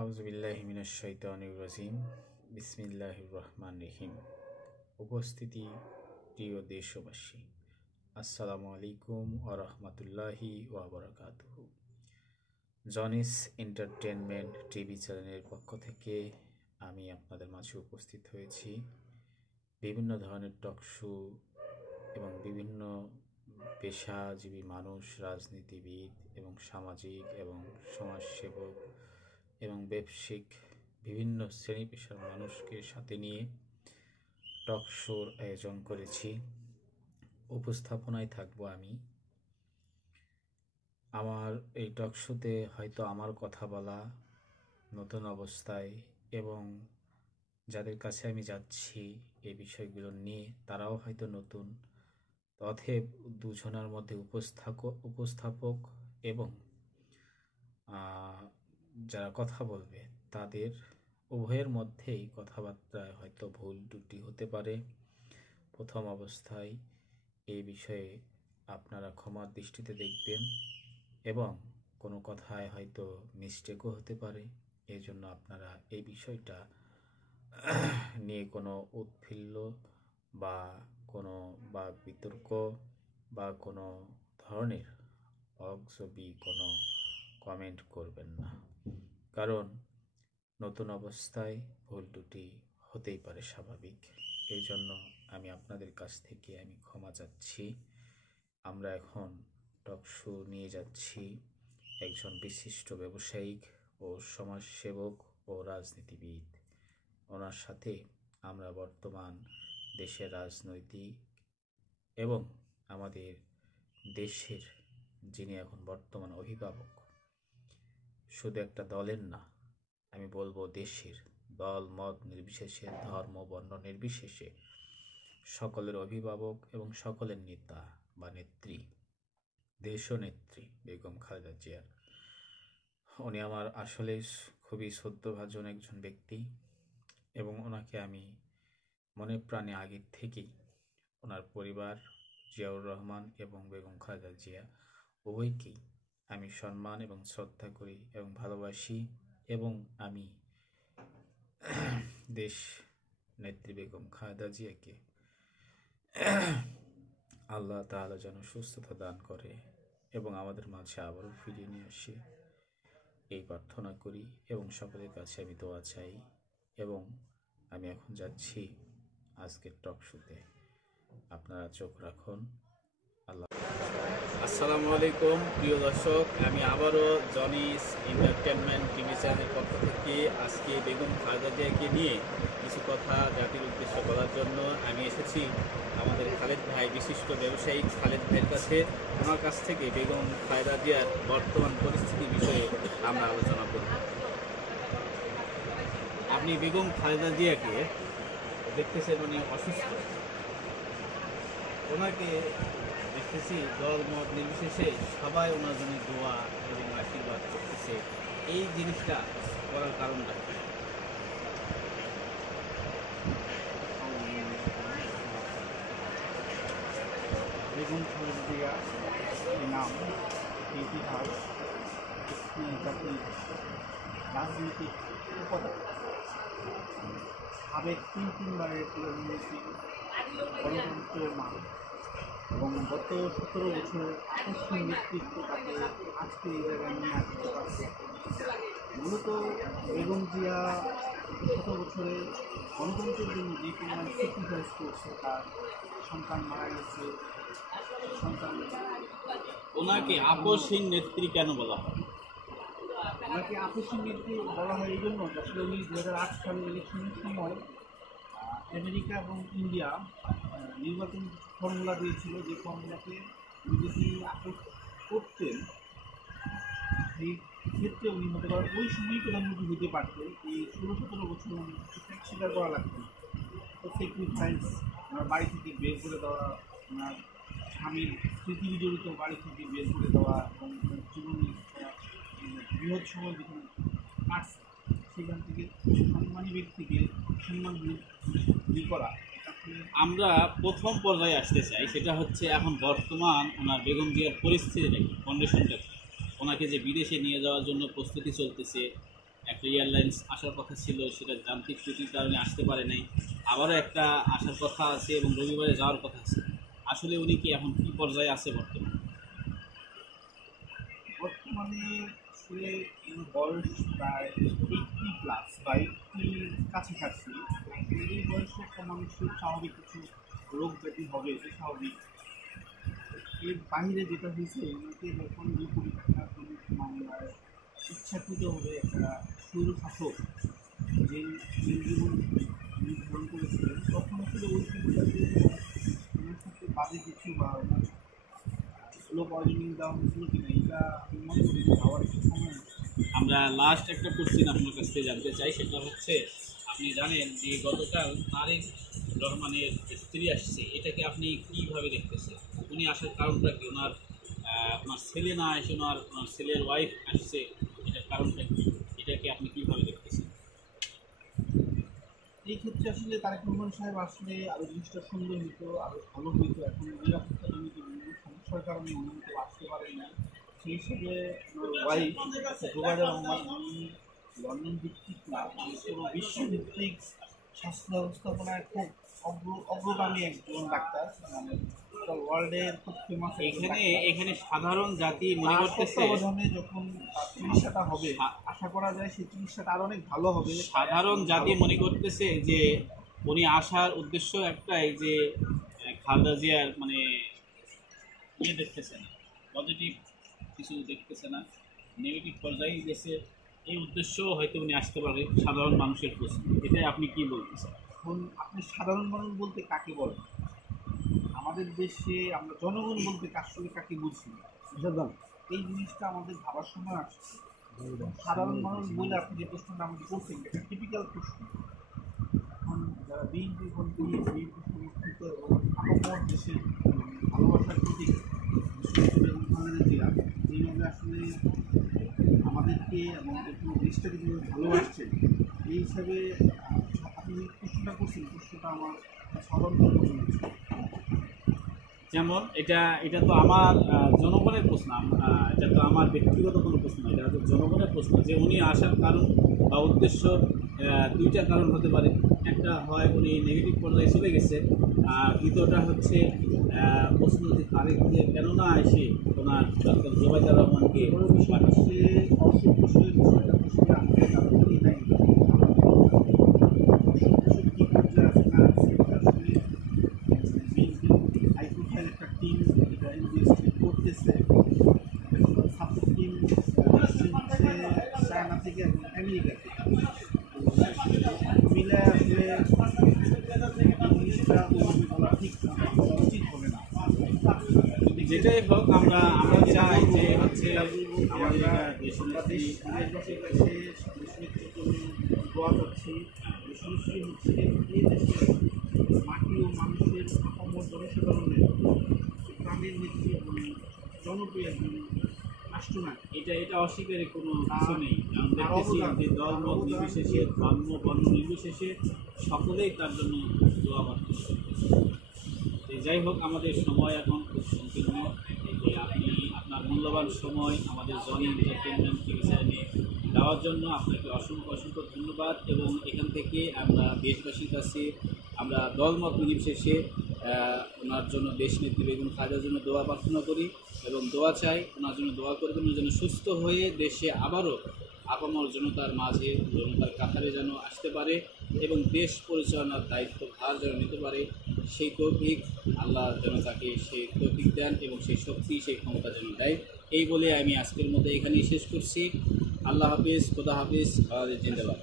আউযুবিল্লাহি মিনাশ শাইতানির রাজিম। বিসমিল্লাহির রহমানির রহিম। উপস্থিতি প্রিয় দেশবাসী, আসসালামু আলাইকুম ওয়া রাহমাতুল্লাহি ওয়া বারাকাতুহু। জনিস এন্টারটেনমেন্ট টিভি চ্যানেলের পক্ষ থেকে আমি আপনাদের মাঝে উপস্থিত হয়েছি বিভিন্ন ধরনের টক শো এবং বিভিন্ন পেশাজীবী মানুষ, রাজনীতিবিদ এবং সামাজিক এবং সমাজসেবক এবং ব্যবসায়িক বিভিন্ন শ্রেণী পেশার মানুষকে সাথে নিয়ে টক শোর আয়োজন করেছি। উপস্থাপনায় থাকবো আমি। আমার এই টক শোতে হয়তো আমার কথা বলা নতুন অবস্থায় এবং যাদের কাছে আমি যাচ্ছি এই বিষয়গুলো নিয়ে তারাও হয়তো নতুন, অতএব দুজনের মধ্যে উপস্থাপক এবং যারা কথা বলবে তাদের উভয়ের মধ্যেই কথাবার্তায় হয়তো ভুল ত্রুটি হতে পারে। প্রথম অবস্থায় এই বিষয়ে আপনারা ক্ষমার দৃষ্টিতে দেখবেন এবং কোনো কথায় হয়তো মিস্টেকও হতে পারে। এই জন্য আপনারা এই বিষয়টা নিয়ে কোনো উৎফুল্ল বা বিতর্ক বা কোনো ধরনের অগজবি কোনো কমেন্ট করবেন না, কারণ নতুন অবস্থায় ভুল ত্রুটি হতেই পারে, স্বাভাবিক। এই জন্য আমি আপনাদের কাছ থেকে আমি ক্ষমা চাচ্ছি। আমরা এখন টক শো নিয়ে যাচ্ছি একজন বিশিষ্ট ব্যবসায়িক ও সমাজসেবক ও রাজনীতিবিদ। ওনার সাথে আমরা বর্তমান দেশের রাজনৈতিক এবং আমাদের দেশের যিনি এখন বর্তমান অভিভাবক, শুধু একটা দলের না, আমি বলবো দেশের, দল মত নির্বিশেষে, ধর্ম বর্ণ নির্বিশেষে সকলের অভিভাবক এবং সকলের নেতা বা নেত্রী, দেশনেত্রী বেগম খালেদা জিয়া। উনি আমার আসলে খুবই শ্রদ্ধাভাজন একজন ব্যক্তি এবং ওনাকে আমি মনে প্রাণে আগের থেকেই, ওনার পরিবার জিয়াউর রহমান এবং বেগম খালেদা জিয়া উভয়কেই আমি সম্মান এবং শ্রদ্ধা করি এবং ভালোবাসি। এবং আমি দেশ নেত্রী বেগম খালেদা জিয়াকে আল্লাহ তাআলা যেন সুস্থতা দান করে এবং আমাদের মাঝে আবারও ফিরিয়ে নিয়ে আসে, এই প্রার্থনা করি এবং সকলের কাছে আমি দোয়া চাই। এবং আমি এখন যাচ্ছি আজকের টক শোতে, আপনারা চোখ রাখুন। আসসালামু আলাইকুম প্রিয় দর্শক, আমি আবারও জনিস এন্টারটেনমেন্ট টিভি চ্যানেলের পক্ষ থেকে আজকে বেগম খালেদা জিয়াকে নিয়ে কিছু কথা জাতির উদ্দেশ্যে বলার জন্য আমি এসেছি আমাদের খালেদ ভাই, বিশিষ্ট ব্যবসায়ী খালেদ ভাইয়ের কাছে। ওনার কাছ থেকে বেগম খালেদা জিয়ার বর্তমান পরিস্থিতি বিষয়ে আমরা আলোচনা করব। আপনি বেগম খালেদা জিয়াকে দেখতেছেন, উনি অসুস্থ, ওনাকে দেখতেছি দল মত নির্বিশেষে সবাই ওনার জন্য দোয়া এবং আশীর্বাদ করতেছে। এই জিনিসটা করার কারণটা বেগম খালেদা জিয়া নাম, ইতিহাস, জাতির রাজনৈতিক উপাদান, সাবেক তিনবারের প্রধানমন্ত্রী, গণতন্ত্রের মা এবং গত 17 বছর আকস্মিক নেতৃত্ব তাকে আজকে এই জায়গায় নিয়ে আসতে পারছে। মূলত বেগম জিয়া 17 বছরে গণতন্ত্রের জন্য যে পরিমাণ স্যাক্রিফাইস করছে, তার সন্তান মারা গেছে, সন্তান। ওনাকে আপসহীন নেত্রী কেন বলা হয়? ওনাকে আপসহীন নেত্রী বলা হয় এই জন্য, আসলে উনি 2008 সালের ইলেকশনের সময় আমেরিকা এবং ইন্ডিয়া নির্বাচন ফর্মুলা দিয়েছিল, যে ফর্মুলাতে উনি যদি আপোষ করতেন সেই ক্ষেত্রে উনি হতে পারেন ওই সময়ই প্রধানমন্ত্রী হতে পারতেন। এই 16-17 বছর উনি স্বীকার করা লাগতো। তো স্যাক্রিফাইস, ওনার বাড়ি থেকে বের করে দেওয়া, ওনার স্বামীর স্মৃতি বিজড়িত বাড়ি থেকে বের করে দেওয়া এবং জীবনের বৃহৎ সময় যখন কাটছে সেখান থেকে সম্মানী ব্যক্তিকে সম্মান করা। আমরা প্রথম পর্যায়ে আসতে চাই, সেটা হচ্ছে এখন বর্তমান ওনার বেগম জিয়ার পরিস্থিতিটা কি, কন্ডিশনটা কি? ওনাকে যে বিদেশে নিয়ে যাওয়ার জন্য প্রস্তুতি চলতেছে একটা এয়ারলাইন্স আসার কথা ছিল, সেটা যান্ত্রিক ত্রুটির কারণে আসতে পারে নাই। আবারও একটা আসার কথা আছে এবং রবিবারে যাওয়ার কথা আছে। আসলে উনি কি এখন কী পর্যায়ে আছে বর্তমানে? বর্তমানে আসলে এর বয়স প্রায় 80+ বা 80 কাছাকাছি। এই বয়সে একটা মানুষের স্বাভাবিক কিছু রোগ ব্যাধি হবে, এটা স্বাভাবিক। এর বাইরে যেটা হয়েছে, ওনাকে যখন বিপরীত মামলায় ইচ্ছাকৃতভাবে একটা স্বৈরশাসক যে জীবন নির্ধারণ করেছিলেন, তখন আসলে ওই সময়টাতে ওনার সাথে বাজে কিছু বা ওনার স্লো পয়জনিং দেওয়া হয়েছিল কিনা, এটা আমি মনে করি খাওয়ার সময়। আমরা লাস্ট একটা কোশ্চেন আপনার কাছ থেকে জানতে চাই, সেটা হচ্ছে আপনি জানেন যে গতকাল তারেক রহমানের স্ত্রী আসছে, এটাকে আপনি কীভাবে দেখতেছেন? উনি আসার কারণটা কি? ওনার ছেলে না এসে ওনার ছেলের ওয়াইফ আসছে, এটার কারণটা কি? এটাকে আপনি কীভাবে দেখতেছেন? এই ক্ষেত্রে আসলে তারেক রহমান সাহেব আসলে আরও জিনিসটা সুন্দর হইতো, আরও ভালো হইতো। এখন নিরাপত্তাজনিত বিভিন্ন সমস্যার কারণে উনি হয়তো আসতে পারেন না। সেই হিসেবে ওয়াইফ জুবাইদা রহমান, উনি লন্ডন ভিত্তিক না, উনি পুরো বিশ্বভিত্তিক স্বাস্থ্য ব্যবস্থাপনায় খুব অগ্রগামী একজন ডাক্তার, মানে ওয়ার্ল্ডের খুব ফেমাস। এখানে সাধারণ জাতি মনে করতেছে যখন চিকিৎসাটা হবে, আশা করা যায় সেই চিকিৎসাটা আরো অনেক ভালো হবে। সাধারণ জাতি মনে করতেছে যে উনি আসার উদ্দেশ্য একটাই, যে খালেদা জিয়ার মানে দেখতেছে না, পজিটিভ কিছু দেখতেছে না, নেগেটিভ পর্যায়ে গেছে। এই উদ্দেশ্য হয়তো উনি আসতে পারে, সাধারণ মানুষের প্রশ্ন। এটাই আপনি কি বলতেছেন? এখন আপনি সাধারণ মানুষ বলতে কাকে বলেন? আমাদের দেশে আমরা জনগণ বলতে আসলে কাকে বুঝি? এই জিনিসটা আমাদের ভাবার সময় আসছে। সাধারণ মানুষ বলে আপনি যে প্রশ্নটা আমাকে করছেন, এটা টিপিক্যাল প্রশ্ন। এখন যারা বিএনপি সমর্থিত এবং আমার দেশের ভালোবাসার প্রতীক খালেদা জিয়া, এইভাবে আসলে আমাদেরকে এবং পুরো দেশটাকে যেভাবে ভালোবাসছে, এই হিসাবে আপনি যে প্রশ্নটা করছেন, প্রশ্নটা আমার সাধারণ মনে হচ্ছে। যেমন এটা তো আমার জনগণের প্রশ্ন, এটা তো আমার ব্যক্তিগত কোনো প্রশ্ন, এটা হচ্ছে জনগণের প্রশ্ন যে উনি আসার কারণ বা উদ্দেশ্য দুইটা কারণ হতে পারে। একটা হয় উনি নেগেটিভ পর্যায়ে চলে গেছে, আর দ্বিতীয়টা হচ্ছে প্রশ্ন যে তারেক দিয়ে কেন না এসে ওনার ডক্টর জুবাইদা রহমানকে সে অসন্তোষের বিষয়টা আসলে আমাদের কারণেই নাই। অসন্তোষের কী পর্যায়ে আছে না আছে, এটা আসলে হাই প্রোফাইল একটা টিম এটা ইনভেস্টিগেট করতেছে। সাপোর্ট টিম চায়না থেকে এবং আমেরিকা থেকে মিলে আসলে জিনিসটা বলা ঠিক না, বলা উচিত হবে না। যেটাই হোক, আমরা চাই যে হচ্ছে আমরা দেশবাসীর কাছে দোয়া করছি, সুনিশ্চিত হচ্ছে এই দেশের মাটি ও মানুষের অমর জনসাধারণের প্রাণের নেত্রী এবং জনপ্রিয় একজন রাষ্ট্রনায়ক। এটা অস্বীকারের কোনো কিছু নেই, কারণ দেখতেছি যে দল মত নির্বিশেষে, ধর্ম বর্ণ নির্বিশেষে সকলেই তার জন্য দোয়া করতেছে। যাই হোক, আমাদের সময় এখন খুব সংকীর্ণ। যে আপনি আপনার মূল্যবান সময় আমাদের জনি এন্টারটেনমেন্ট টিভি চ্যানেলে দেওয়ার জন্য আপনাকে অসংখ্য ধন্যবাদ। এবং এখান থেকে আমরা দেশবাসীর কাছে আমরা দলমত নির্বিশেষে ওনার জন্য, দেশ নেত্রী বেগম খালেদার জন্য দোয়া প্রার্থনা করি এবং দোয়া চাই, ওনার জন্য দোয়া করবেন, উনি যেন সুস্থ হয়ে দেশে আবারও আপামর জনতার মাঝে, জনতার কাতারে যেন আসতে পারে এবং দেশ পরিচালনার দায়িত্ব ভার যেন নিতে পারে। সেই তৌফিক আল্লাহ যেন তাকে সেই তৌফিক দেন এবং সেই শক্তি, সেই ক্ষমতা যেন দেয়। এই বলে আমি আজকের মধ্যে এখানেই শেষ করছি। আল্লাহ হাফিজ, খোদা হাফিজ, জিন্দাবাদ।